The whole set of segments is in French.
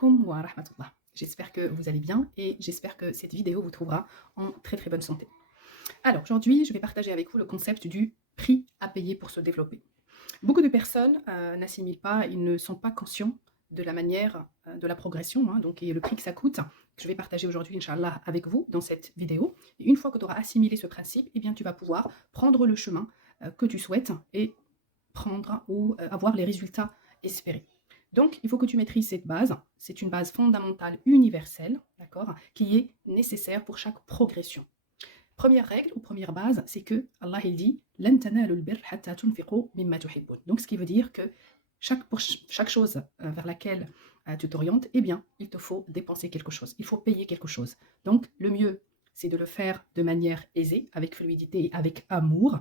alaikum wa rahmatullah. J'espère que vous allez bien et j'espère que cette vidéo vous trouvera en très très bonne santé. Alors aujourd'hui, je vais partager avec vous le concept du prix à payer pour se développer. Beaucoup de personnes n'assimilent pas, ils ne sont pas conscients de la manière de la progression, donc et le prix que ça coûte, que je vais partager aujourd'hui, Inch'Allah, avec vous dans cette vidéo. Et une fois que tu auras assimilé ce principe, eh bien, tu vas pouvoir prendre le chemin que tu souhaites et prendre ou avoir les résultats espérés. Donc, il faut que tu maîtrises cette base. C'est une base fondamentale universelle, d'accord, qui est nécessaire pour chaque progression. Première règle ou première base, c'est que Allah il dit "Lan tanalu al-birr hatta tunfiqu mimma tuhibbun." Donc, ce qui veut dire que pour chaque chose vers laquelle tu t'orientes, eh bien, il te faut dépenser quelque chose. Il faut payer quelque chose. Donc, le mieux, c'est de le faire de manière aisée, avec fluidité et avec amour,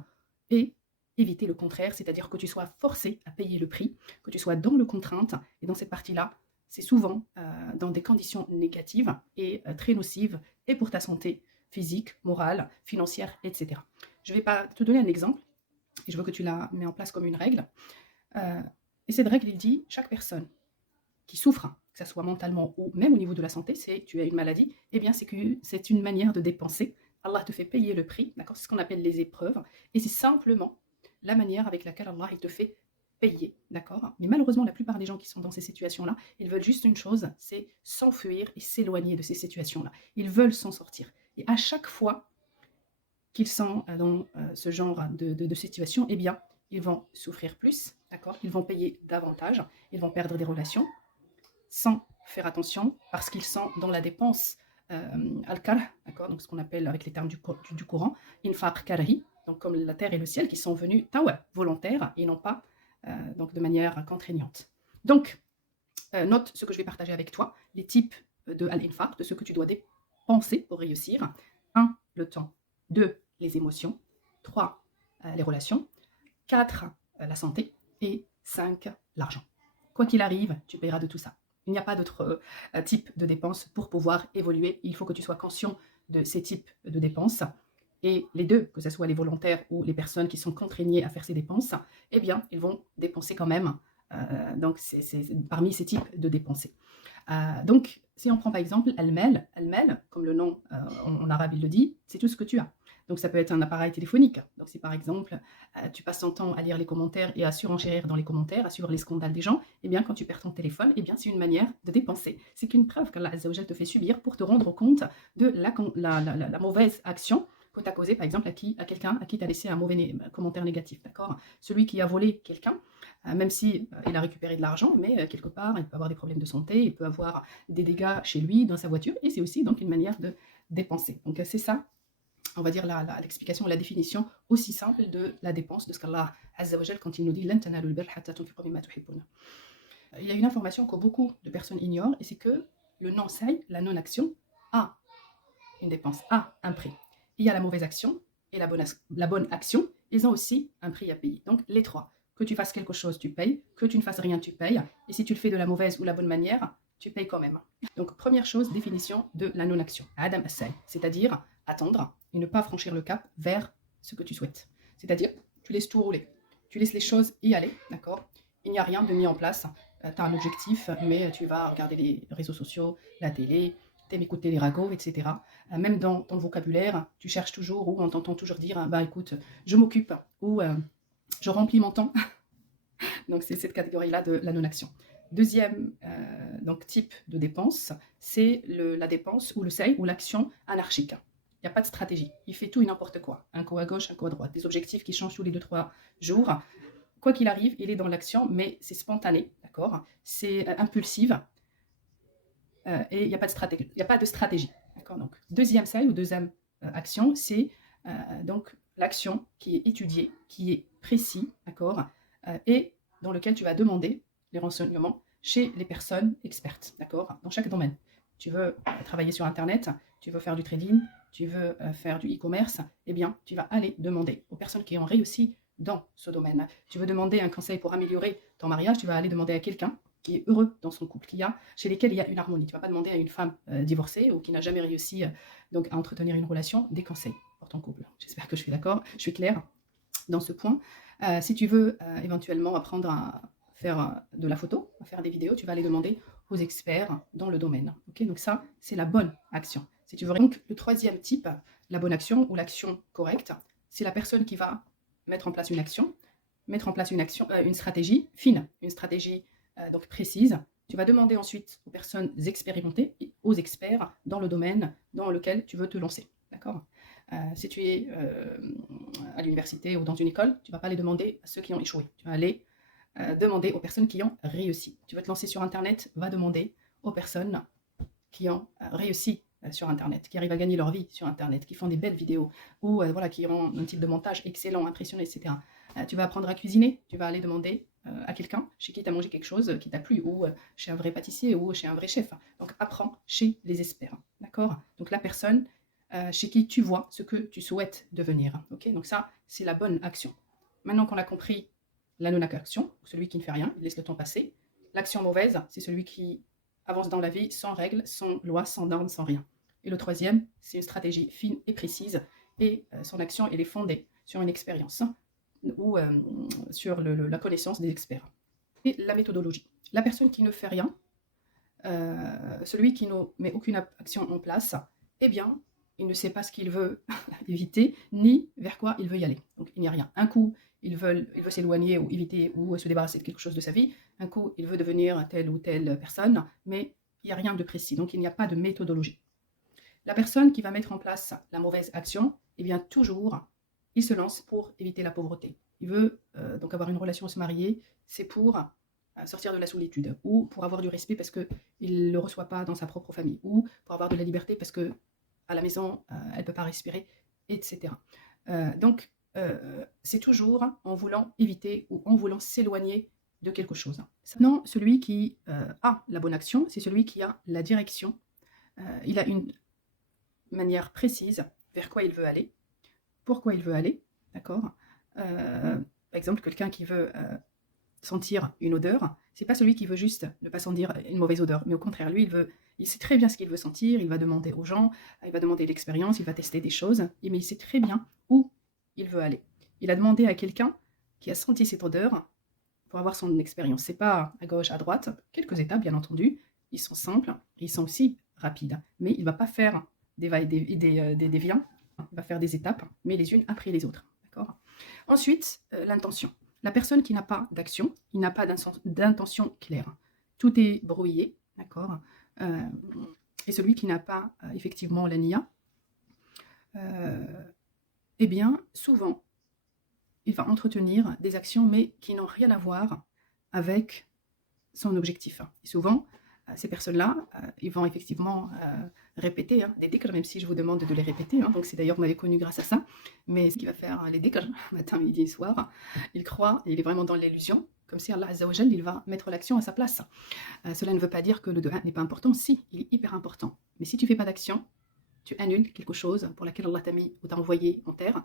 et éviter le contraire, c'est-à-dire que tu sois forcé à payer le prix, que tu sois dans le contrainte, et dans cette partie-là, c'est souvent dans des conditions négatives et très nocives, et pour ta santé physique, morale, financière, etc. Je vais pas te donner un exemple, et je veux que tu la mets en place comme une règle. Et cette règle, il dit, chaque personne qui souffre, que ce soit mentalement ou même au niveau de la santé, c'est tu as une maladie, eh bien c'est une manière de dépenser. Allah te fait payer le prix, d'accord? C'est ce qu'on appelle les épreuves, et c'est simplement la manière avec laquelle Allah il te fait payer, d'accord? Mais malheureusement, la plupart des gens qui sont dans ces situations-là, ils veulent juste une chose, c'est s'enfuir et s'éloigner de ces situations-là. Ils veulent s'en sortir. Et à chaque fois qu'ils sont dans ce genre de situation, eh bien, ils vont souffrir plus, d'accord? Ils vont payer davantage, ils vont perdre des relations sans faire parce qu'ils sont dans la dépense al-karh, d'accord? Donc ce qu'on appelle avec les termes du Coran, infaq karhi, donc comme la terre et le ciel qui sont venus tawa, volontaires et non pas donc de manière contraignante. Donc, note ce que je vais partager avec toi, les types de al-infaq, de ce que tu dois dépenser pour réussir. 1. Le temps. 2. Les émotions. 3. Les relations. 4. La santé. Et 5. L'argent. Quoi qu'il arrive, tu paieras de tout ça. Il n'y a pas d'autre type de dépenses pour pouvoir évoluer. Il faut que tu sois conscient de ces types de dépenses. Et les deux, que ce soit les volontaires ou les personnes qui sont contraignées à faire ces dépenses, eh bien, ils vont dépenser quand même. Donc, c'est parmi ces types de dépenser. Donc, si on prend par exemple Al-Mel, comme le nom en arabe il le dit, c'est tout ce que tu as. Donc, ça peut être un appareil téléphonique. Donc, si par exemple, tu passes ton temps à lire les commentaires et à surenchérir dans les commentaires, à suivre les scandales des gens, eh bien, quand tu perds ton téléphone, eh bien, c'est une manière de dépenser. C'est qu'une preuve qu'Allah Azza wa Jal te fait subir pour te rendre compte de la mauvaise action que tu as causée, par exemple, à quelqu'un à qui tu as laissé un mauvais commentaire négatif. D'accord? Celui qui a volé quelqu'un, même si il a récupéré de l'argent, mais quelque part, il peut avoir des problèmes de santé, il peut avoir des dégâts chez lui, dans sa voiture, et c'est aussi donc une manière de dépenser. Donc, c'est ça, on va dire l'explication, la définition aussi simple de la dépense de ce qu'Allah Azza wa Jal quand il nous dit "Lan tanalul birra hatta tunfiqu mimma tuhibbun". Il y a une information que beaucoup de personnes ignorent, et c'est que le non-saï, la non-action, a une dépense, a un prix. Il y a la mauvaise action et la bonne action, ils ont aussi un prix à payer. Donc les trois. Que tu fasses quelque chose, tu payes. Que tu ne fasses rien, tu payes. Et si tu le fais de la mauvaise ou la bonne manière, tu payes quand même. Donc première chose, définition de la non-action. Adam as-say, c'est-à-dire attendre et ne pas franchir le cap vers ce que tu souhaites. C'est-à-dire, tu laisses tout rouler. Tu laisses les choses y aller, d'accord? Il n'y a rien de mis en place. Tu as un objectif, mais tu vas regarder les réseaux sociaux, la télé, t'aimes écouter les ragots, etc. Même dans ton vocabulaire, tu cherches toujours ou on t'entend toujours dire bah écoute, je m'occupe ou je remplis mon temps. Donc c'est cette catégorie-là de la non-action. Deuxième donc, type de dépense, c'est la dépense ou le seuil ou l'action anarchique. Il n'y a pas de stratégie. Il fait tout et n'importe quoi. Un coup à gauche, un coup à droite. Des objectifs qui changent tous les 2-3 jours. Quoi qu'il arrive, il est dans l'action, mais c'est spontané, d'accord? C'est impulsif. Et il n'y a pas de stratégie. Il n'y a pas de stratégie. D'accord. Donc, deuxième seuil ou deuxième action, c'est donc l'action qui est étudiée, qui est précis, d'accord, et dans lequel tu vas demander les renseignements chez les personnes expertes, d'accord, dans chaque domaine. Tu veux travailler sur Internet, tu veux faire du trading, tu veux faire du e-commerce, eh bien, tu vas aller demander aux personnes qui ont réussi dans ce domaine. Tu veux demander un conseil pour améliorer ton mariage, tu vas aller demander à quelqu'un qui est heureux dans son couple, chez lesquels il y a une harmonie. Tu ne vas pas demander à une femme divorcée ou qui n'a jamais réussi donc, à entretenir une relation des conseils pour ton couple. J'espère que je suis d'accord, je suis claire dans ce point. Si tu veux éventuellement apprendre à faire de la photo, à faire des vidéos, tu vas aller demander aux experts dans le domaine. Ok, donc ça, c'est la bonne action. Si tu veux. Donc, le troisième type, la bonne action ou l'action correcte, c'est la personne qui va mettre en place une action, une stratégie fine, une stratégie donc précise. Tu vas demander ensuite aux personnes expérimentées, aux experts dans le domaine dans lequel tu veux te lancer. D'accord? Si tu es à l'université ou dans une école, tu ne vas pas aller demander à ceux qui ont échoué. Tu vas aller demander aux personnes qui ont réussi. Tu veux te lancer sur Internet, va demander aux personnes qui ont réussi sur Internet, qui arrivent à gagner leur vie sur Internet, qui font des belles vidéos, ou voilà, qui ont un type de montage excellent, impressionnant, etc. Tu vas apprendre à cuisiner, tu vas aller demander à quelqu'un chez qui tu as mangé quelque chose qui t'a plu, ou chez un vrai pâtissier, ou chez un vrai chef. Donc apprends chez les experts, d'accord? Donc la personne chez qui tu vois ce que tu souhaites devenir. Ok, donc ça, c'est la bonne action. Maintenant qu'on a compris la non-action, celui qui ne fait rien, il laisse le temps passer. L'action mauvaise, c'est celui qui avance dans la vie sans règles, sans loi, sans normes, sans rien. Et le troisième, c'est une stratégie fine et précise, et son action, elle est fondée sur une expérience ou sur la connaissance des experts. Et la méthodologie. La personne qui ne fait rien, celui qui ne met aucune action en place, eh bien, il ne sait pas ce qu'il veut éviter, ni vers quoi il veut y aller. Donc, il n'y a rien. Un coup, il veut s'éloigner ou éviter ou se débarrasser de quelque chose de sa vie. Un coup, il veut devenir telle ou telle personne, mais il n'y a rien de précis. Donc, il n'y a pas de méthodologie. La personne qui va mettre en place la mauvaise action, eh bien, toujours, il se lance pour éviter la pauvreté. Il veut donc avoir une relation, se marier, c'est pour sortir de la solitude, ou pour avoir du respect parce qu'il ne le reçoit pas dans sa propre famille, ou pour avoir de la liberté parce que à la maison, elle ne peut pas respirer, etc. Donc, c'est toujours en voulant éviter ou en voulant s'éloigner de quelque chose. Non, celui qui a la bonne action, c'est celui qui a la direction. Il a une manière précise vers quoi il veut aller, pourquoi il veut aller, d'accord? Par exemple, quelqu'un qui veut sentir une odeur, c'est pas celui qui veut juste ne pas sentir une mauvaise odeur, mais au contraire, lui, il sait très bien ce qu'il veut sentir, il va demander aux gens, il va demander l'expérience, il va tester des choses, mais il sait très bien où il veut aller. Il a demandé à quelqu'un qui a senti cette odeur pour avoir son expérience. C'est pas à gauche, à droite, quelques étapes, bien entendu, ils sont simples, ils sont aussi rapides, mais il va pas faire des va-et-vient, il va faire des étapes, mais les unes après les autres, d'accord? Ensuite, l'intention. La personne qui n'a pas d'action, il n'a pas d'intention claire. Tout est brouillé, d'accord? Et celui qui n'a pas effectivement la nia, eh bien, souvent, il va entretenir des actions, mais qui n'ont rien à voir avec son objectif. Et souvent, ces personnes-là, ils vont effectivement répéter des dhikr, même si je vous demande de les répéter. Donc c'est d'ailleurs, vous m'avez connu grâce à ça. Mais ce qui va faire les dhikr, matin, midi et soir, il croit, il est vraiment dans l'illusion, comme si Allah Azza wa Jal, il va mettre l'action à sa place. Cela ne veut pas dire que le dua n'est pas important. Si, il est hyper important. Mais si tu ne fais pas d'action, tu annules quelque chose pour laquelle Allah t'a mis ou t'a envoyé en terre.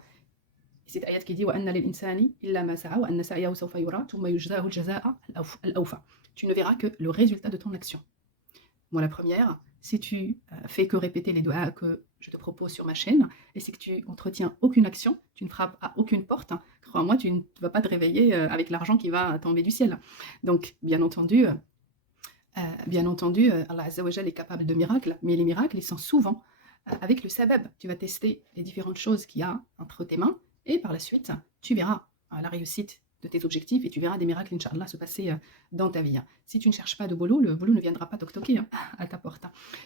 Et cette ayat qui dit وَأَنَّ لِلْإِنسَانِ إِلَّا مَا سَعَى وَأَنَّ سَعْيَهُ سَوْفَ يُرَى ثُمَّ يُجْزَاهُ الْجَزَاءَ الْأَوْفَى. Tu ne verras que le résultat de ton action. Moi, la première, si tu fais que répéter les doigts que je te propose sur ma chaîne, et c'est que tu entretiens aucune action, tu ne frappes à aucune porte, crois-moi, tu ne vas pas te réveiller avec l'argent qui va tomber du ciel. Donc, bien entendu, Allah Azza wa Jal est capable de miracles, mais les miracles, ils sont souvent avec le sabab. Tu vas tester les différentes choses qu'il y a entre tes mains, et par la suite, tu verras la réussite de tes objectifs et tu verras des miracles, Inch'Allah, se passer dans ta vie. Si tu ne cherches pas de boulot, le boulot ne viendra pas toc-toquer à ta porte.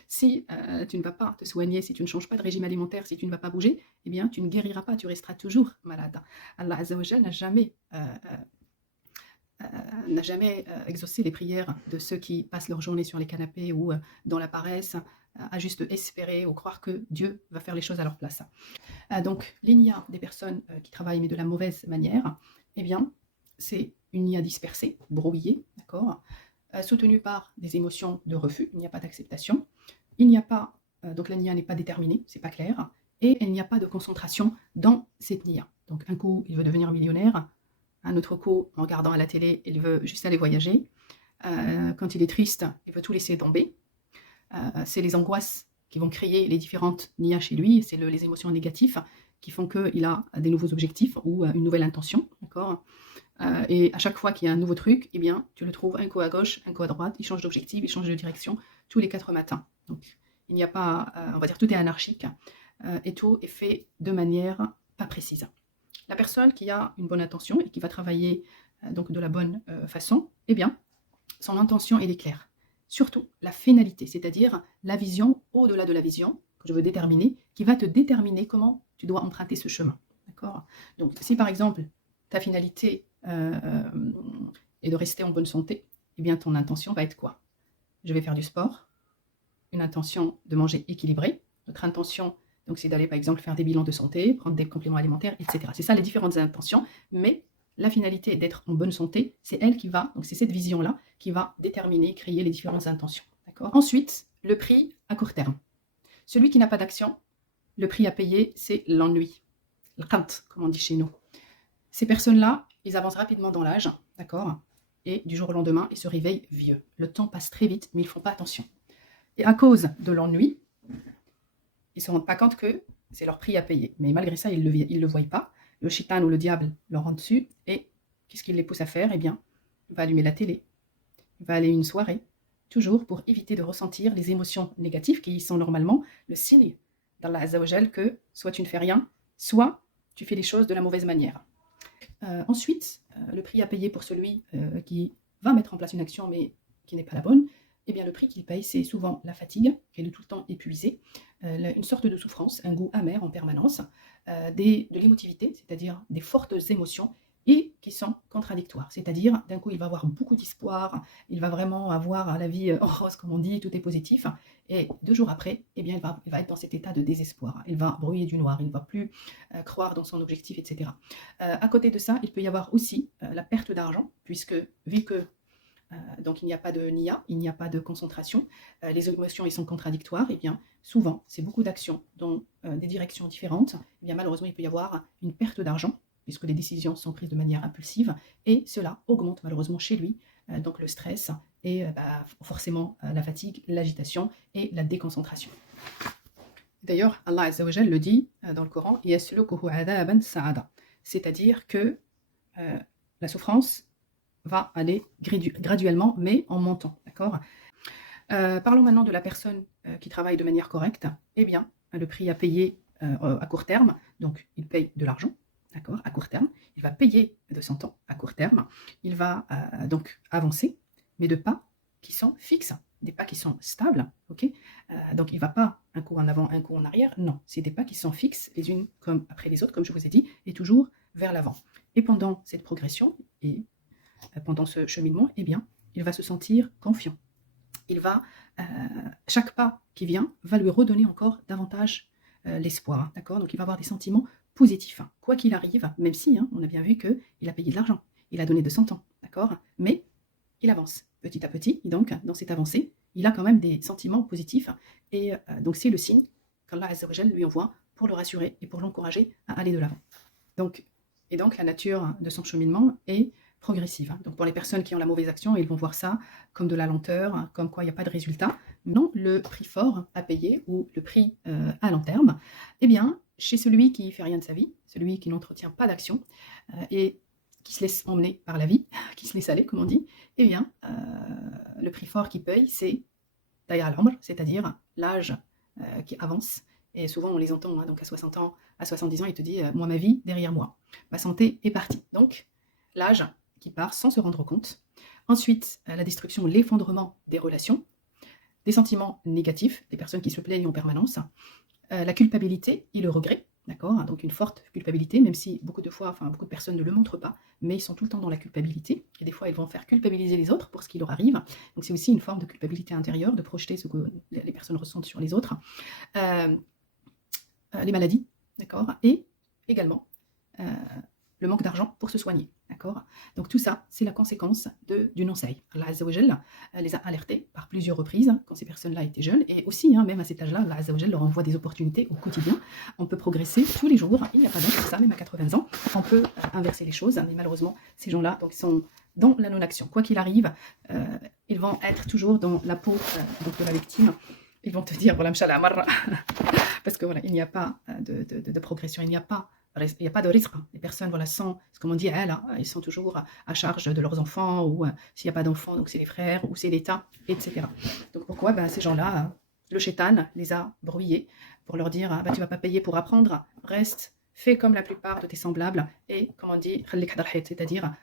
Si tu ne vas pas te soigner, si tu ne changes pas de régime alimentaire, si tu ne vas pas bouger, eh bien, tu ne guériras pas, tu resteras toujours malade. Allah Azza wa Jal n'a jamais exaucé les prières de ceux qui passent leur journée sur les canapés ou dans la paresse, à juste espérer ou croire que Dieu va faire les choses à leur place. Donc, l'INIA des personnes qui travaillent mais de la mauvaise manière, eh bien, c'est une nia dispersée, brouillée, d'accord, soutenue par des émotions de refus, il n'y a pas d'acceptation, il n'y a pas, donc la nia n'est pas déterminée, c'est pas clair, et il n'y a pas de concentration dans cette nia. Donc un coup, il veut devenir millionnaire, un autre coup, en regardant à la télé, il veut juste aller voyager, quand il est triste, il veut tout laisser tomber, c'est les angoisses qui vont créer les différentes nias chez lui, c'est les émotions négatives qui font qu'il a des nouveaux objectifs ou une nouvelle intention, d'accord. Et à chaque fois qu'il y a un nouveau truc, eh bien, tu le trouves un coup à gauche, un coup à droite, il change d'objectif, il change de direction tous les 4 matins. Donc, il n'y a pas, on va dire, tout est anarchique et tout est fait de manière pas précise. La personne qui a une bonne intention et qui va travailler donc de la bonne façon, eh bien, son intention, elle est claire. Surtout, la finalité, c'est-à-dire la vision au-delà de la vision que je veux déterminer, qui va te déterminer comment tu dois emprunter ce chemin. D'accord? Donc, si par exemple, ta finalité est de rester en bonne santé, eh bien, ton intention va être quoi? Je vais faire du sport, une intention de manger équilibré, notre intention, donc, c'est d'aller, par exemple, faire des bilans de santé, prendre des compléments alimentaires, etc. C'est ça les différentes intentions, mais la finalité d'être en bonne santé, c'est elle qui va, donc c'est cette vision-là, qui va déterminer, créer les différentes intentions. D'accord? Ensuite, le prix à court terme. Celui qui n'a pas d'action, le prix à payer, c'est l'ennui. Le qant, comme on dit chez nous. Ces personnes-là, ils avancent rapidement dans l'âge, d'accord? Et du jour au lendemain, ils se réveillent vieux. Le temps passe très vite, mais ils ne font pas attention. Et à cause de l'ennui, ils ne se rendent pas compte que c'est leur prix à payer. Mais malgré ça, ils ne le voient pas. Le shaitan ou le diable leur rend dessus. Et qu'est-ce qu'il les pousse à faire? Eh bien, il va allumer la télé. Il va aller à une soirée. Toujours pour éviter de ressentir les émotions négatives qui sont normalement le signe d'Allah Azza wa Jal que soit tu ne fais rien, soit tu fais les choses de la mauvaise manière. Ensuite, le prix à payer pour celui qui va mettre en place une action mais qui n'est pas la bonne, eh bien le prix qu'il paye, c'est souvent la fatigue, qui est de tout le temps épuisé, une sorte de souffrance, un goût amer en permanence, de l'émotivité, c'est-à-dire des fortes émotions, et qui sont contradictoires. C'est-à-dire, d'un coup, il va avoir beaucoup d'espoir, il va vraiment avoir la vie en rose, comme on dit, tout est positif, et 2 jours après, eh bien, il va être dans cet état de désespoir. Il va brouiller du noir, il ne va plus croire dans son objectif, etc. À côté de ça, il peut y avoir aussi la perte d'argent, puisque vu que donc il n'y a pas de nia, il n'y a pas de concentration, les émotions ils sont contradictoires, et bien souvent c'est beaucoup d'actions dans des directions différentes, et bien malheureusement il peut y avoir une perte d'argent, puisque les décisions sont prises de manière impulsive, et cela augmente malheureusement chez lui donc le stress et forcément la fatigue, l'agitation et la déconcentration. D'ailleurs, Allah Azza wa Jal le dit dans le Coran, yaslukuhu adaban sa'ada, c'est-à-dire que la souffrance va aller graduellement, mais en montant, d'accord? Parlons maintenant de la personne qui travaille de manière correcte. Eh bien, le prix à payer à court terme, donc il paye de l'argent, d'accord, à court terme. Il va payer de son temps à court terme. Il va donc avancer, mais de pas qui sont fixes, des pas qui sont stables, ok? Donc il ne va pas un coup en avant, un coup en arrière, non. C'est des pas qui sont fixes, les unes comme après les autres, comme je vous ai dit, et toujours vers l'avant. Et pendant cette progression, et pendant ce cheminement, eh bien, il va se sentir confiant. Il va, chaque pas qui vient va lui redonner encore davantage l'espoir, d'accord? Donc il va avoir des sentiments positifs, hein. Quoi qu'il arrive, même si on a bien vu qu'il a payé de l'argent, il a donné de son temps, d'accord? Mais il avance petit à petit, et donc dans cette avancée, il a quand même des sentiments positifs, et donc c'est le signe qu'Allah Azza wa Jal lui envoie pour le rassurer et pour l'encourager à aller de l'avant. Donc la nature de son cheminement est progressive. Donc pour les personnes qui ont la mauvaise action, ils vont voir ça comme de la lenteur, comme quoi il n'y a pas de résultat. Non, le prix fort à payer ou le prix à long terme, eh bien, chez celui qui ne fait rien de sa vie, celui qui n'entretient pas d'action et qui se laisse emmener par la vie, qui se laisse aller, comme on dit, eh bien, le prix fort qu'il paye, c'est Daya al-Umr, c'est-à-dire l'âge qui avance. Et souvent, on les entend, donc à 60 ans, à 70 ans, il te dit moi, ma vie derrière moi, ma santé est partie. Donc, l'âge qui part sans se rendre compte. Ensuite, la destruction, l'effondrement des relations, des sentiments négatifs, des personnes qui se plaignent en permanence, la culpabilité et le regret, d'accord? Donc une forte culpabilité, même si beaucoup de fois, beaucoup de personnes ne le montrent pas, mais ils sont tout le temps dans la culpabilité, et des fois ils vont faire culpabiliser les autres pour ce qui leur arrive. Donc c'est aussi une forme de culpabilité intérieure, de projeter ce que les personnes ressentent sur les autres. Les maladies, d'accord? Et également le manque d'argent pour se soigner, d'accord? Donc tout ça, c'est la conséquence du non-seil. Allah Azza wa Jal les a alertés par plusieurs reprises quand ces personnes-là étaient jeunes, et aussi, même à cet âge-là, Allah Azza wa Jal leur envoie des opportunités au quotidien. On peut progresser tous les jours, il n'y a pas d'âge pour ça, même à 80 ans, on peut inverser les choses, mais malheureusement, ces gens-là donc, sont dans la non-action. Quoi qu'il arrive, ils vont être toujours dans la peau donc de la victime. Ils vont te dire, voilà, mshallah, marra, parce que voilà, il n'y a pas de progression, il n'y a pas il y a pas de risque. Les personnes, voilà, sont, comme on dit, ils sont toujours à charge de leurs enfants, ou s'il n'y a pas d'enfants, donc c'est les frères, ou c'est l'État, etc. Donc pourquoi ces gens-là, le shaitan les a brouillés pour leur dire, tu ne vas pas payer pour apprendre, reste, fais comme la plupart de tes semblables, et, comme on dit, c'est-à-dire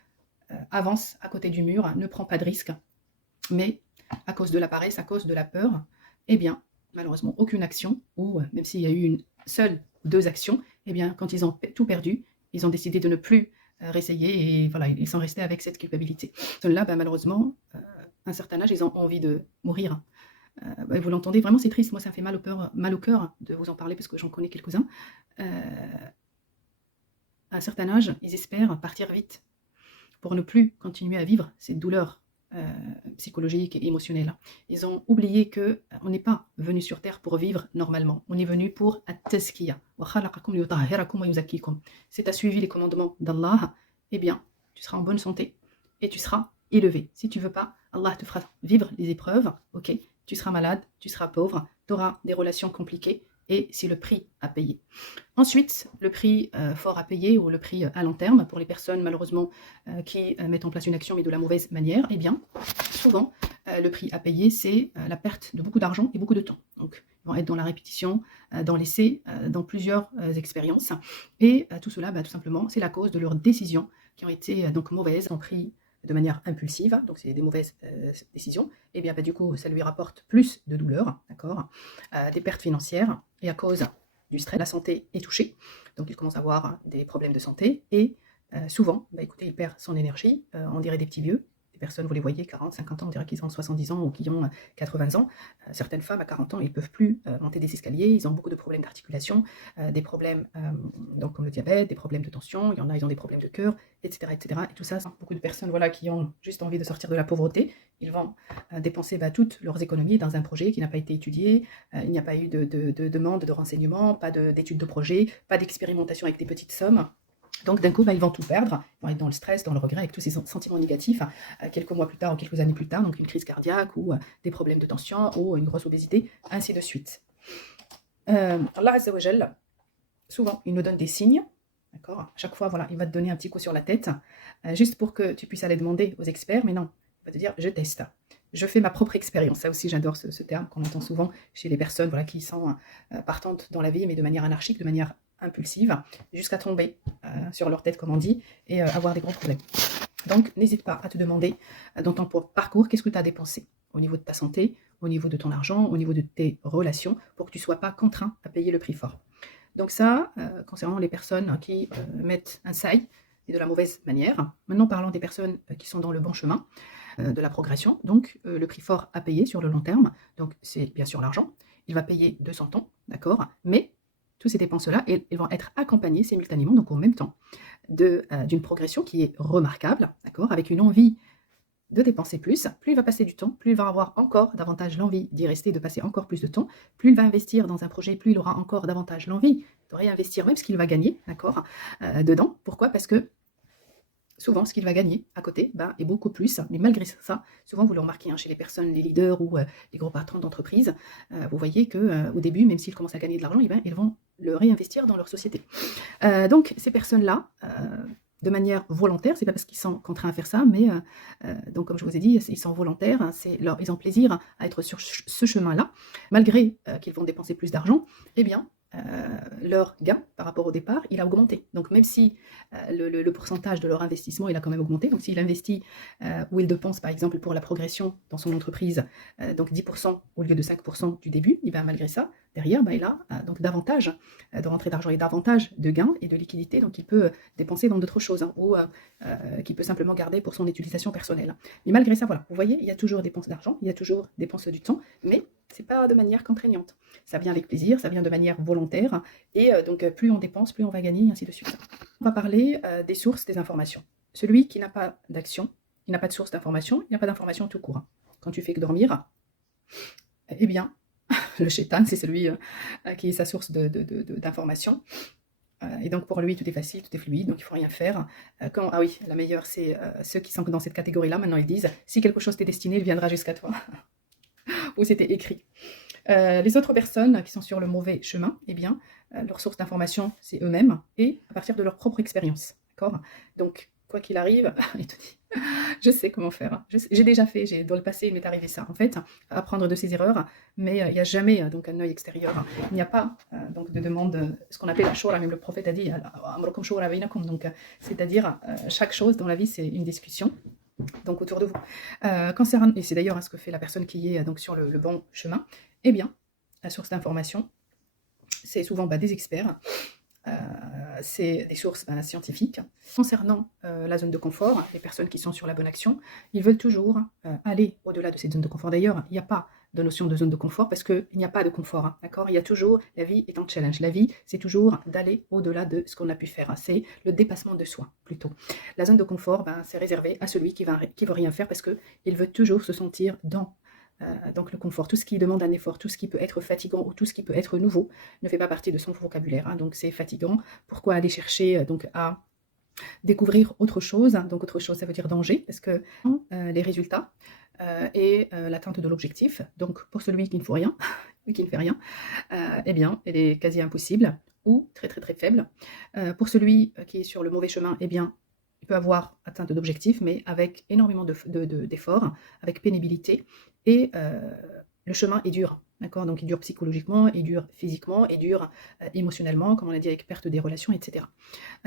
avance à côté du mur, ne prends pas de risque. Mais à cause de la paresse, à cause de la peur, eh bien, malheureusement, aucune action, ou même s'il y a eu une seule ou deux actions, eh bien, quand ils ont tout perdu, ils ont décidé de ne plus réessayer, et voilà, ils sont restés avec cette culpabilité. Ceux-là, malheureusement, à un certain âge, ils ont envie de mourir. Vous l'entendez, vraiment c'est triste, moi ça me fait mal au cœur de vous en parler parce que j'en connais quelques-uns. À un certain âge, ils espèrent partir vite pour ne plus continuer à vivre cette douleur psychologique et émotionnelle. Ils ont oublié qu'on n'est pas venu sur Terre pour vivre normalement. On est venu pour at-tazkiya. Si tu as suivi les commandements d'Allah, eh bien, tu seras en bonne santé et tu seras élevé. Si tu veux pas, Allah te fera vivre les épreuves, ok, tu seras malade, tu seras pauvre, tu auras des relations compliquées, et c'est le prix à payer. Ensuite, le prix fort à payer, ou le prix à long terme, pour les personnes malheureusement qui mettent en place une action mais de la mauvaise manière, eh bien, souvent, le prix à payer, c'est la perte de beaucoup d'argent et beaucoup de temps. Donc, ils vont être dans la répétition, dans l'essai, dans plusieurs expériences. Et tout cela, tout simplement, c'est la cause de leurs décisions qui ont été donc mauvaises, ont pris de manière impulsive, donc c'est des mauvaises décisions, et bien du coup ça lui rapporte plus de douleur, d'accord, des pertes financières, et à cause du stress, la santé est touchée, donc il commence à avoir des problèmes de santé, et souvent, écoutez, il perd son énergie, on dirait des petits vieux. Des personnes, vous les voyez, 40, 50 ans, on dirait qu'ils ont 70 ans ou qu'ils ont 80 ans. Certaines femmes, à 40 ans, ils ne peuvent plus monter des escaliers, ils ont beaucoup de problèmes d'articulation, des problèmes donc comme le diabète, des problèmes de tension, il y en a, ils ont des problèmes de cœur, etc. etc. Et tout ça, beaucoup de personnes qui ont juste envie de sortir de la pauvreté, ils vont dépenser toutes leurs économies dans un projet qui n'a pas été étudié, il n'y a pas eu de demande de renseignement, pas d'études de projet, pas d'expérimentation avec des petites sommes. Donc d'un coup, ils vont tout perdre, ils vont être dans le stress, dans le regret, avec tous ces sentiments négatifs, quelques mois plus tard ou quelques années plus tard, donc une crise cardiaque ou des problèmes de tension ou une grosse obésité, ainsi de suite. Allah Azza wa Jal, souvent, il nous donne des signes, d'accord. À chaque fois, il va te donner un petit coup sur la tête, juste pour que tu puisses aller demander aux experts, mais non, il va te dire, je teste. Je fais ma propre expérience. Ça aussi, j'adore ce terme qu'on entend souvent chez les personnes qui sont partantes dans la vie, mais de manière anarchique, de manière impulsive, jusqu'à tomber sur leur tête, comme on dit, et avoir des gros problèmes. Donc, n'hésite pas à te demander dans ton parcours, qu'est-ce que tu as dépensé au niveau de ta santé, au niveau de ton argent, au niveau de tes relations, pour que tu ne sois pas contraint à payer le prix fort. Donc ça, concernant les personnes qui mettent un saï et de la mauvaise manière. Maintenant, parlons des personnes qui sont dans le bon chemin de la progression. Donc, le prix fort à payer sur le long terme, donc c'est bien sûr l'argent. Il va payer de son temps, d'accord, mais toutes ces dépenses-là, elles vont être accompagnées simultanément, donc en même temps, d'une progression qui est remarquable, d'accord, avec une envie de dépenser plus il va passer du temps, plus il va avoir encore davantage l'envie d'y rester, de passer encore plus de temps, plus il va investir dans un projet, plus il aura encore davantage l'envie de réinvestir, même ce qu'il va gagner, d'accord, dedans. Pourquoi? Parce que souvent, ce qu'il va gagner à côté est beaucoup plus. Mais malgré ça, souvent, vous le remarquez chez les personnes, les leaders ou les gros patrons d'entreprise, vous voyez qu'au début, même s'ils commencent à gagner de l'argent, ils vont le réinvestir dans leur société. Donc, ces personnes-là, de manière volontaire, c'est pas parce qu'ils sont contraints à faire ça, mais donc comme je vous ai dit, ils sont volontaires, ils ont plaisir à être sur ce chemin-là, malgré qu'ils vont dépenser plus d'argent, eh bien, leur gain par rapport au départ, il a augmenté. Donc même si le pourcentage de leur investissement, il a quand même augmenté, donc s'il investit ou il dépense par exemple pour la progression dans son entreprise, donc 10% au lieu de 5% du début, et bien, malgré ça, derrière, il a donc davantage de rentrée d'argent et davantage de gains et de liquidités, donc il peut dépenser dans d'autres choses, ou qu'il peut simplement garder pour son utilisation personnelle. Mais malgré ça, voilà, vous voyez, il y a toujours dépenses d'argent, il y a toujours dépenses du temps, mais c'est pas de manière contraignante. Ça vient avec plaisir, ça vient de manière volontaire, et donc plus on dépense, plus on va gagner, et ainsi de suite. On va parler des sources des informations. Celui qui n'a pas d'action, il n'a pas de source d'information, il n'a pas d'information tout court. Quand tu fais que dormir, eh bien, le shaitan, c'est celui qui est sa source d'information. Et donc pour lui, tout est facile, tout est fluide, donc il ne faut rien faire. Ah oui, la meilleure, c'est ceux qui sont dans cette catégorie-là. Maintenant, ils disent, si quelque chose t'est destiné, il viendra jusqu'à toi. Ou c'était écrit. Les autres personnes qui sont sur le mauvais chemin, eh bien, leur source d'information, c'est eux-mêmes et à partir de leur propre expérience. D'accord? Donc, quoi qu'il arrive, il te dit, je sais comment faire. J'ai déjà fait, dans le passé, il m'est arrivé ça. En fait, apprendre de ses erreurs, mais il n'y a jamais donc un œil extérieur. Il n'y a pas donc de demande, ce qu'on appelle la shura, même le prophète a dit, amrukum shura bainakum. Donc, c'est-à-dire, chaque chose dans la vie, c'est une discussion. Donc autour de vous. Et c'est d'ailleurs ce que fait la personne qui est donc sur le bon chemin, eh bien, la source d'information, c'est souvent des experts, c'est des sources scientifiques. Concernant la zone de confort, les personnes qui sont sur la bonne action, ils veulent toujours aller au-delà de cette zone de confort. D'ailleurs, il n'y a pas de notion de zone de confort parce qu'il n'y a pas de confort, hein, d'accord? Il y a toujours, la vie est un challenge. La vie, c'est toujours d'aller au-delà de ce qu'on a pu faire. Hein. C'est le dépassement de soi, plutôt. La zone de confort, c'est réservé à celui qui veut rien faire parce qu'il veut toujours se sentir dans donc le confort, tout ce qui demande un effort, tout ce qui peut être fatigant ou tout ce qui peut être nouveau ne fait pas partie de son vocabulaire. Hein, donc c'est fatigant. Pourquoi aller chercher donc à découvrir autre chose? Donc autre chose, ça veut dire danger, parce que les résultats et l'atteinte de l'objectif. Donc pour celui qui ne fait rien, qui ne fait rien, eh bien, elle est quasi impossible ou très très très faible. Pour celui qui est sur le mauvais chemin, eh bien, il peut avoir atteinte d'objectifs, mais avec énormément d'efforts, avec pénibilité. Et le chemin est dur, d'accord? Donc il dure psychologiquement, il dure physiquement, il dure émotionnellement, comme on l'a dit, avec perte des relations, etc.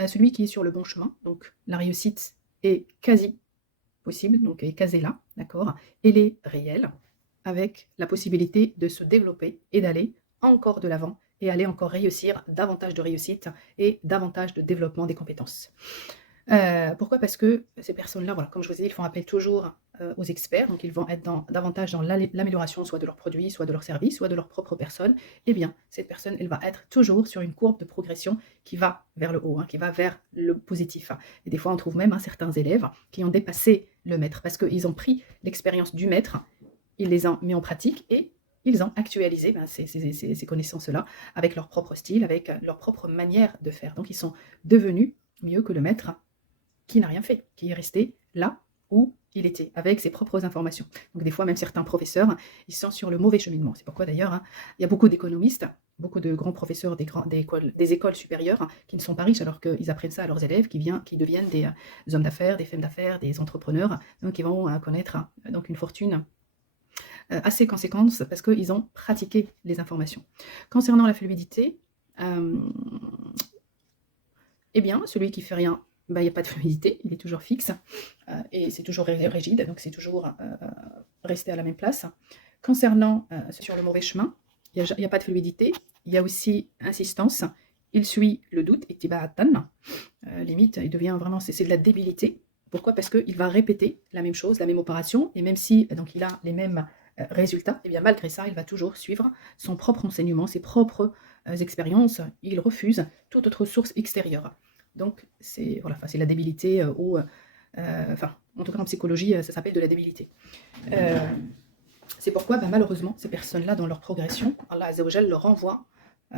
Celui qui est sur le bon chemin, donc la réussite est quasi possible, donc est quasi là, d'accord? Elle est réelle, avec la possibilité de se développer et d'aller encore de l'avant et aller encore réussir davantage de réussite et davantage de développement des compétences. Pourquoi? Parce que ces personnes-là, voilà, comme je vous ai dit, ils font appel toujours aux experts, donc ils vont être davantage dans l'amélioration soit de leurs produits, soit de leurs services, soit de leur propre personne. Eh bien, cette personne, elle va être toujours sur une courbe de progression qui va vers le haut, hein, qui va vers le positif. Et des fois, on trouve même certains élèves qui ont dépassé le maître, parce qu'ils ont pris l'expérience du maître, ils les ont mis en pratique et ils ont actualisé ces connaissances-là avec leur propre style, avec leur propre manière de faire. Donc, ils sont devenus mieux que le maître qui n'a rien fait, qui est resté là où il était, avec ses propres informations. Donc des fois, même certains professeurs, ils sont sur le mauvais cheminement. C'est pourquoi d'ailleurs, il y a beaucoup d'économistes, beaucoup de grands professeurs des écoles supérieures qui ne sont pas riches alors qu'ils apprennent ça à leurs élèves, qui deviennent des hommes d'affaires, des femmes d'affaires, des entrepreneurs, donc qui vont connaître donc une fortune assez conséquente parce qu'ils ont pratiqué les informations. Concernant la fluidité, eh bien, celui qui fait rien, il n'y a pas de fluidité, il est toujours fixe et c'est toujours rigide, donc c'est toujours rester à la même place. Concernant sur le mauvais chemin, il n'y a pas de fluidité, il y a aussi insistance, il suit le doute, et tiba'atan, limite, il devient vraiment, c'est de la débilité. Pourquoi? Parce qu'il va répéter la même chose, la même opération, et même si donc, il a les mêmes résultats, et bien malgré ça, il va toujours suivre son propre enseignement, ses propres expériences, il refuse toute autre source extérieure. Donc, c'est voilà, la débilité ou... en tout cas en psychologie, ça s'appelle de la débilité. C'est pourquoi, malheureusement, ces personnes-là, dans leur progression, Allah Azza wa Jal leur envoie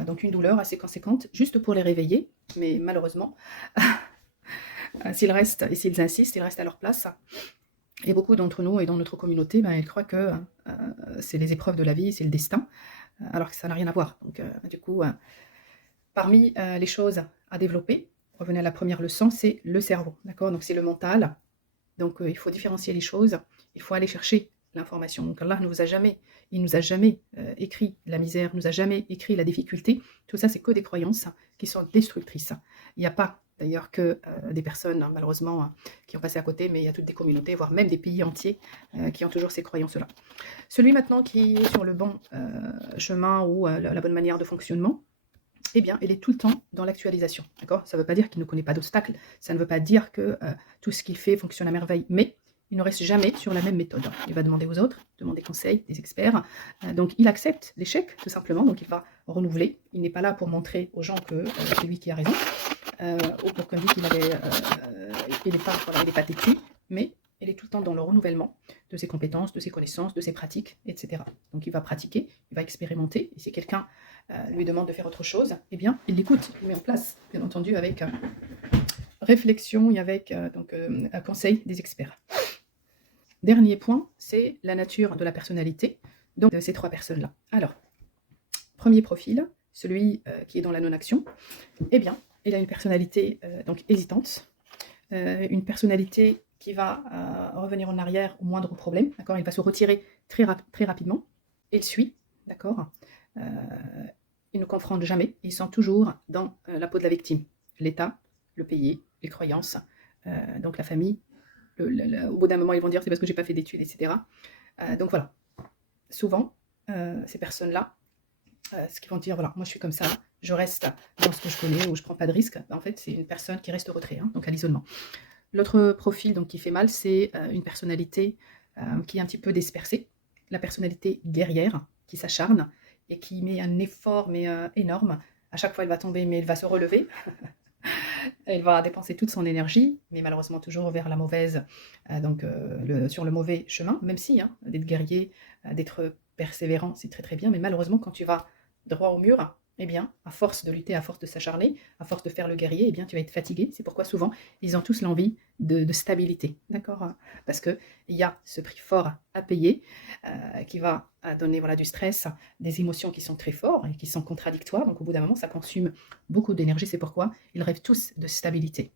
donc une douleur assez conséquente, juste pour les réveiller. Mais malheureusement, s'ils restent et s'ils insistent, ils restent à leur place. Et beaucoup d'entre nous et dans notre communauté, ils croient que c'est les épreuves de la vie, c'est le destin, alors que ça n'a rien à voir. Donc, du coup, parmi les choses à développer, revenez à la première leçon, c'est le cerveau, d'accord? Donc c'est le mental. Donc il faut différencier les choses, il faut aller chercher l'information. Donc Allah ne nous a jamais, il nous a jamais écrit la misère, nous a jamais écrit la difficulté. Tout ça, c'est que des croyances qui sont destructrices. Il n'y a pas d'ailleurs que des personnes, malheureusement, qui ont passé à côté, mais il y a toutes des communautés, voire même des pays entiers qui ont toujours ces croyances-là. Celui maintenant qui est sur le bon chemin ou la bonne manière de fonctionnement, eh bien, elle est tout le temps dans l'actualisation. D'accord? Ça ne veut pas dire qu'il ne connaît pas d'obstacles, ça ne veut pas dire que tout ce qu'il fait fonctionne à merveille, mais il ne reste jamais sur la même méthode. Il va demander aux autres, demander conseil, des experts. Donc, il accepte l'échec, tout simplement. Donc, il va renouveler. Il n'est pas là pour montrer aux gens que c'est lui qui a raison, ou pour qu'on dise qu'il n'est pas têtu, mais il est tout le temps dans le renouvellement de ses compétences, de ses connaissances, de ses pratiques, etc. Donc il va pratiquer, il va expérimenter, et si quelqu'un lui demande de faire autre chose, eh bien, il l'écoute, il le met en place, bien entendu, avec réflexion et avec un conseil des experts. Dernier point, c'est la nature de la personnalité donc, de ces trois personnes-là. Alors, premier profil, celui qui est dans la non-action, eh bien, il a une personnalité donc hésitante, une personnalité qui va revenir en arrière au moindre problème, d'accord? Il va se retirer très rapidement. Il suit, d'accord? Il ne confronte jamais, il sent toujours dans la peau de la victime. L'État, le pays, les croyances, donc la famille. Au bout d'un moment, ils vont dire c'est parce que j'ai pas fait d'études, etc. Donc voilà. Souvent, ces personnes-là, ce qu'ils vont dire, voilà, moi je suis comme ça, je reste dans ce que je connais ou je prends pas de risque. En fait, c'est une personne qui reste au retrait, hein, donc à l'isolement. L'autre profil donc, qui fait mal, c'est une personnalité qui est un petit peu dispersée, la personnalité guerrière qui s'acharne et qui met un effort mais énorme. À chaque fois, elle va tomber, mais elle va se relever. Elle va dépenser toute son énergie, mais malheureusement toujours vers la mauvaise, sur le mauvais chemin, même si hein, d'être guerrier, d'être persévérant, c'est très très bien, mais malheureusement quand tu vas droit au mur, eh bien, à force de lutter, à force de s'acharner, à force de faire le guerrier, eh bien, tu vas être fatigué. C'est pourquoi souvent, ils ont tous l'envie de stabilité, d'accord? Parce qu'il y a ce prix fort à payer qui va donner voilà, du stress, des émotions qui sont très fortes et qui sont contradictoires. Donc, au bout d'un moment, ça consomme beaucoup d'énergie. C'est pourquoi ils rêvent tous de stabilité.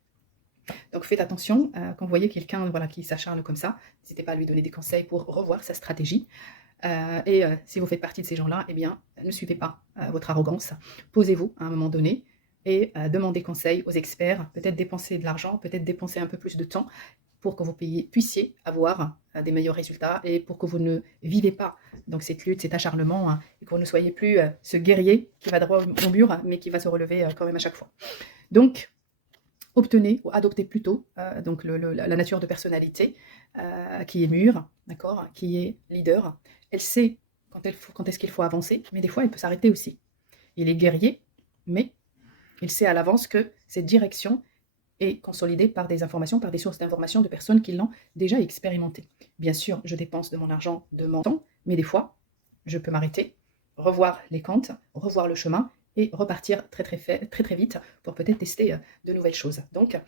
Donc, faites attention quand vous voyez quelqu'un voilà, qui s'acharne comme ça. N'hésitez pas à lui donner des conseils pour revoir sa stratégie. Si vous faites partie de ces gens-là, eh bien, ne suivez pas votre arrogance. Posez-vous à un moment donné et demandez conseil aux experts. Peut-être dépenser de l'argent, peut-être dépenser un peu plus de temps pour que vous puissiez avoir des meilleurs résultats et pour que vous ne vivez pas donc cette lutte, cet acharnement hein, et que vous ne soyez plus ce guerrier qui va droit au mur mais qui va se relever quand même à chaque fois. Donc, obtenez ou adoptez plutôt donc la nature de personnalité qui est mûre, d'accord, qui est leader. Elle sait quand est-ce qu'il faut avancer, mais des fois, elle peut s'arrêter aussi. Il est guerrier, mais il sait à l'avance que cette direction est consolidée par des informations, par des sources d'informations de personnes qui l'ont déjà expérimenté. Bien sûr, je dépense de mon argent, de mon temps, mais des fois, je peux m'arrêter, revoir les comptes, revoir le chemin et repartir très vite pour peut-être tester de nouvelles choses. Donc,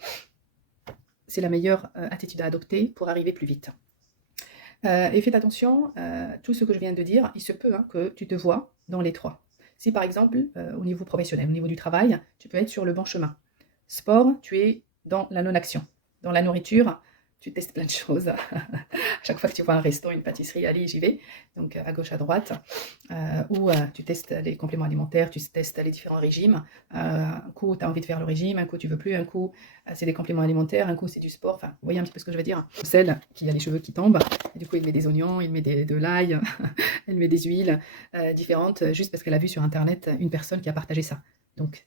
c'est la meilleure attitude à adopter pour arriver plus vite. Et faites attention, tout ce que je viens de dire, il se peut hein, que tu te vois dans les trois. Si par exemple, au niveau professionnel, au niveau du travail, tu peux être sur le bon chemin. Sport, tu es dans la non-action. Dans la nourriture, tu testes plein de choses. À chaque fois que tu vois un resto, une pâtisserie, allez, j'y vais. Donc à gauche, à droite. Ou tu testes les compléments alimentaires, tu testes les différents régimes. Un coup, tu as envie de faire le régime, un coup, tu veux plus. Un coup, c'est des compléments alimentaires, un coup, c'est du sport. Enfin, vous voyez un petit peu ce que je veux dire. Celle qui a les cheveux qui tombent. Et du coup, il met des oignons, il met de l'ail, elle met des huiles différentes, juste parce qu'elle a vu sur Internet une personne qui a partagé ça. Donc,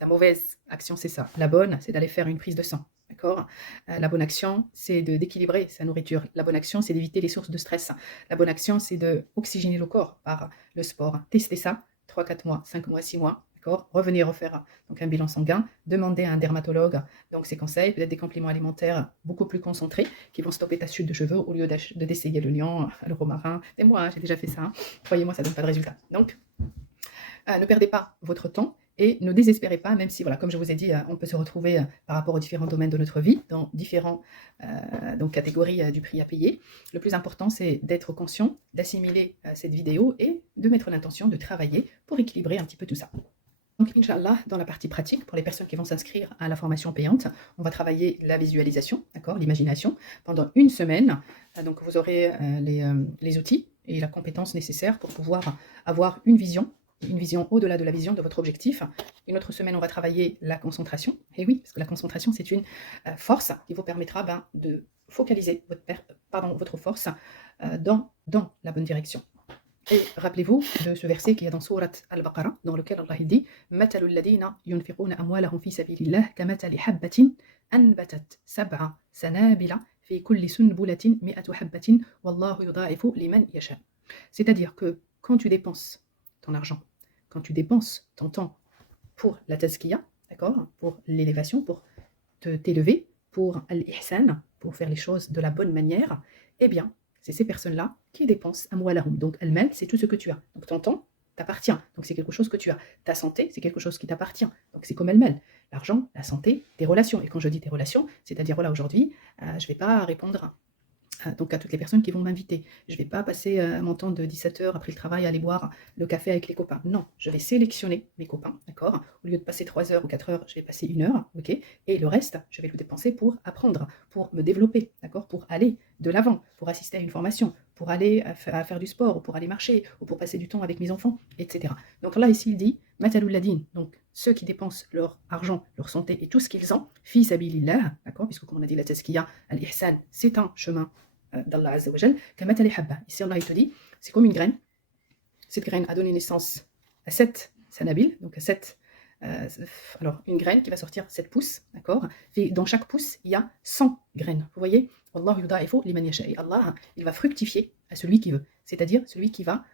la mauvaise action, c'est ça. La bonne, c'est d'aller faire une prise de sang. D'accord. La bonne action, c'est d'équilibrer sa nourriture. La bonne action, c'est d'éviter les sources de stress. La bonne action, c'est d'oxygéner le corps par le sport. Testez ça 3, 4 mois, 5 mois, 6 mois. D'accord. Revenez refaire donc, un bilan sanguin. Demandez à un dermatologue donc, ses conseils, peut-être des compléments alimentaires beaucoup plus concentrés qui vont stopper ta chute de cheveux au lieu de d'essayer le lion, le romarin. Et moi, j'ai déjà fait ça. Hein. Croyez-moi, ça ne donne pas de résultat. Donc, ne perdez pas votre temps. Et ne désespérez pas, même si, voilà, comme je vous ai dit, on peut se retrouver par rapport aux différents domaines de notre vie, dans différentes catégories du prix à payer. Le plus important, c'est d'être conscient, d'assimiler cette vidéo et de mettre l'intention de travailler pour équilibrer un petit peu tout ça. Donc, Inch'Allah, dans la partie pratique, pour les personnes qui vont s'inscrire à la formation payante, on va travailler la visualisation, d'accord, l'imagination, pendant une semaine. Donc, vous aurez les outils et la compétence nécessaire pour pouvoir avoir une vision au-delà de la vision de votre objectif. Une autre semaine, on va travailler la concentration. Et oui, parce que la concentration, c'est une force qui vous permettra de focaliser votre force dans la bonne direction. Et rappelez-vous de ce verset qui est dans Surat Al-Baqarah, dans lequel Allah dit « مَثَلُ الَّذِينَ يُنْفِقُونَ أَمْوَالَهُمْ فِي سَبِيلِ اللَّهِ كَمَثَلِ حَبَّةٍ أَنْبَتَتْ سَبْعَ سَنَابِلَ في كل سنبلة 100 حبة والله يضاعف لمن يشاء. C'est-à-dire que quand tu dépenses ton argent, quand tu dépenses ton temps pour la tazkiya, d'accord, pour l'élévation, pour t'élever, pour al-ihsan, pour faire les choses de la bonne manière, eh bien, c'est ces personnes-là qui dépensent amwalahum. Donc, al-mal, c'est tout ce que tu as. Donc, ton temps t'appartient. Donc, c'est quelque chose que tu as. Ta santé, c'est quelque chose qui t'appartient. Donc, c'est comme al-mal. L'argent, la santé, tes relations. Et quand je dis tes relations, c'est-à-dire, voilà, aujourd'hui, je ne vais pas répondre Donc à toutes les personnes qui vont m'inviter. Je ne vais pas passer mon temps de 17 h après le travail à aller boire le café avec les copains. Non, je vais sélectionner mes copains, d'accord? Au lieu de passer 3 heures ou 4 heures, je vais passer 1 heure, ok? Et le reste, je vais le dépenser pour apprendre, pour me développer, d'accord? Pour aller de l'avant, pour assister à une formation, pour aller à faire du sport, ou pour aller marcher, ou pour passer du temps avec mes enfants, etc. Donc là, ici, il dit, Matalul ladin, donc ceux qui dépensent leur argent, leur santé et tout ce qu'ils ont, fi sabilillah, d'accord? Puisque comme on a dit, la tazkiya, al-ihsan, c'est un chemin d'Allah Azza wa Jal, kamathali habba. Ici, Allah il te dit, c'est comme une graine. Cette graine a donné naissance à 7 sanabil, donc à 7. Alors, une graine qui va sortir 7 pouces, d'accord? Et dans chaque pouce, il y a 100 graines. Vous voyez? Allah yudaifu liman yasha. Et Allah, il va fructifier à celui qui veut. C'est-à-dire celui qui va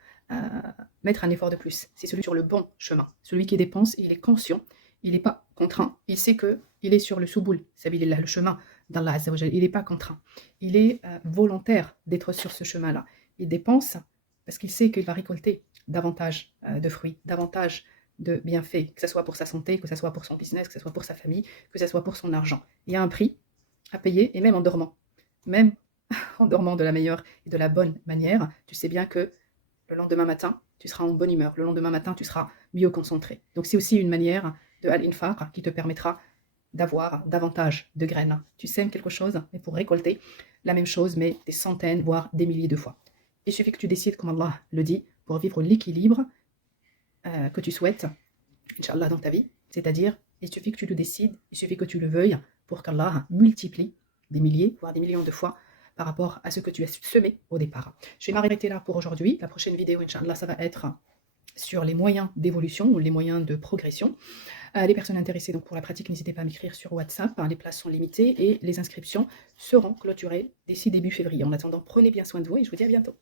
mettre un effort de plus. C'est celui sur le bon chemin. Celui qui dépense, il est conscient, il n'est pas contraint. Il sait qu'il est sur le souboul, sabilillah, le chemin d'Allah Azza wa Jal. Il n'est pas contraint. Il est volontaire d'être sur ce chemin-là. Il dépense parce qu'il sait qu'il va récolter davantage de fruits, davantage de bienfaits, que ce soit pour sa santé, que ce soit pour son business, que ce soit pour sa famille, que ce soit pour son argent. Il y a un prix à payer, et même en dormant, même en dormant de la meilleure et de la bonne manière, tu sais bien que le lendemain matin, tu seras en bonne humeur. Le lendemain matin, tu seras mieux concentré. Donc c'est aussi une manière de al-infaq qui te permettra d'avoir davantage de graines. Tu sèmes quelque chose, mais pour récolter la même chose, mais des centaines, voire des milliers de fois. Il suffit que tu décides, comme Allah le dit, pour vivre l'équilibre que tu souhaites, Inch'Allah, dans ta vie. C'est-à-dire, il suffit que tu le décides, il suffit que tu le veuilles pour qu'Allah multiplie des milliers, voire des millions de fois par rapport à ce que tu as semé au départ. Je vais m'arrêter là pour aujourd'hui. La prochaine vidéo, Inch'Allah, ça va être sur les moyens d'évolution ou les moyens de progression. Les personnes intéressées donc pour la pratique, n'hésitez pas à m'écrire sur WhatsApp. Les places sont limitées et les inscriptions seront clôturées d'ici début février. En attendant, prenez bien soin de vous et je vous dis à bientôt.